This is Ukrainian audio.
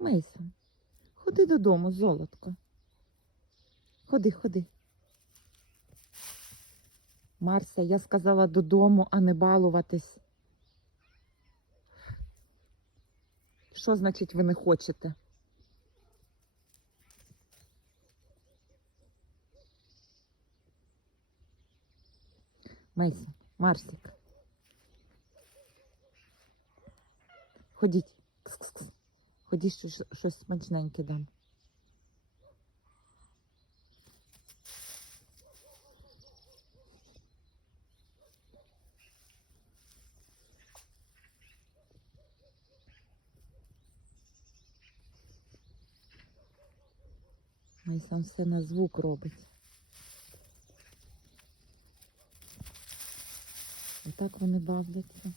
Мейсон, ходи додому, золотко. Ходи, ходи. Марся, я сказала додому, а не балуватись. Що значить ви не хочете? Мейсон, Марсик. Ходіть. Кс-кс-кс. Ходіть, щось, щось смачненьке дам. Мейсон все на звук робить. Отак вони бавляться.